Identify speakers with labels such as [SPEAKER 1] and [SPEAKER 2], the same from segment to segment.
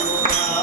[SPEAKER 1] Shura.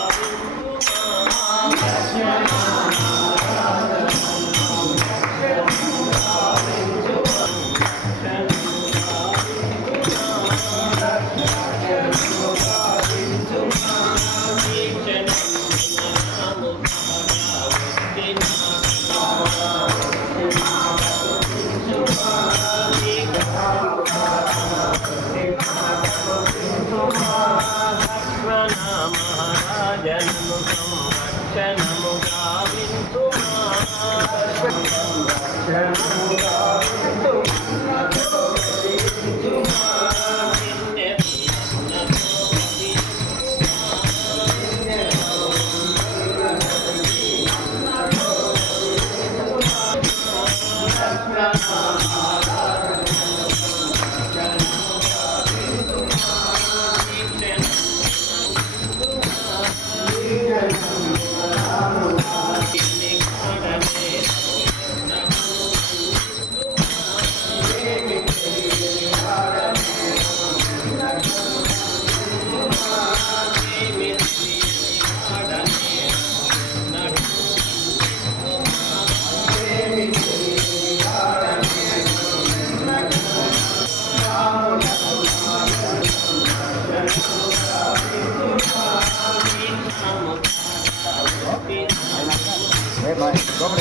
[SPEAKER 1] ॐ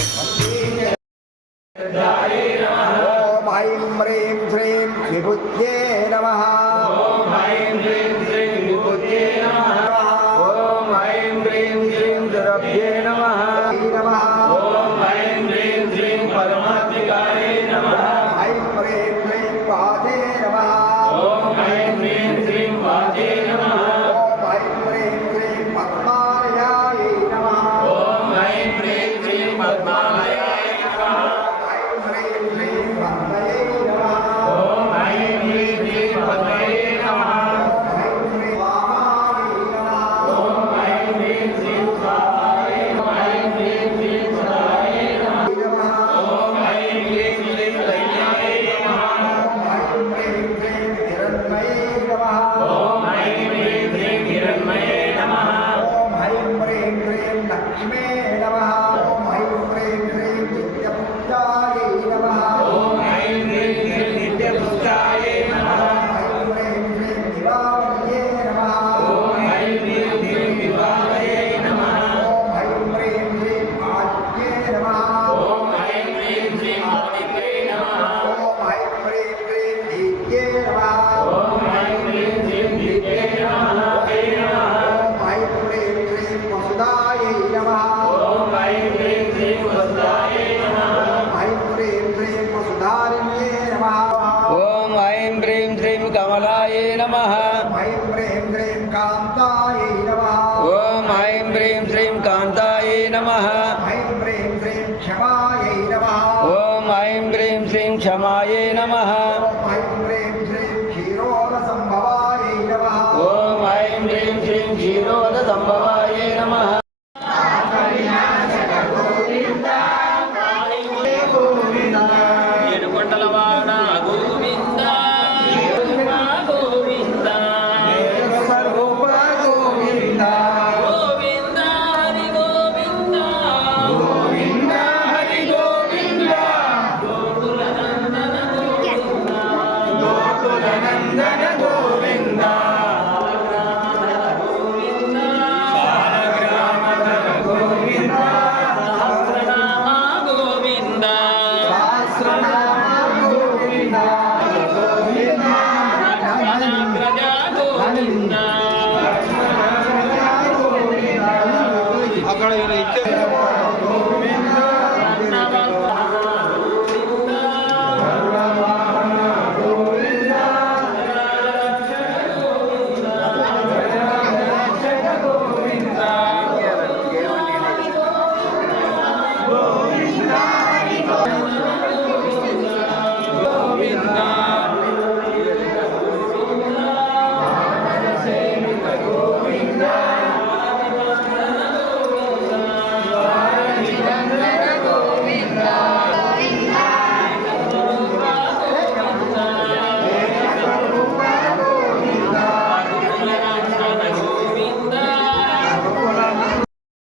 [SPEAKER 1] ऐं ह्रीं श्रीं
[SPEAKER 2] विबुध्ये Dime, era bajada. హ్రీం హ్రీం శ్రీం కమలాయ నమ ఓం ఐం హ్రీం శ్రీం కాంతాయ నమ ఓం ఐం హ్రీం శ్రీం క్షమాయ నమ ಮುಖ್ಯ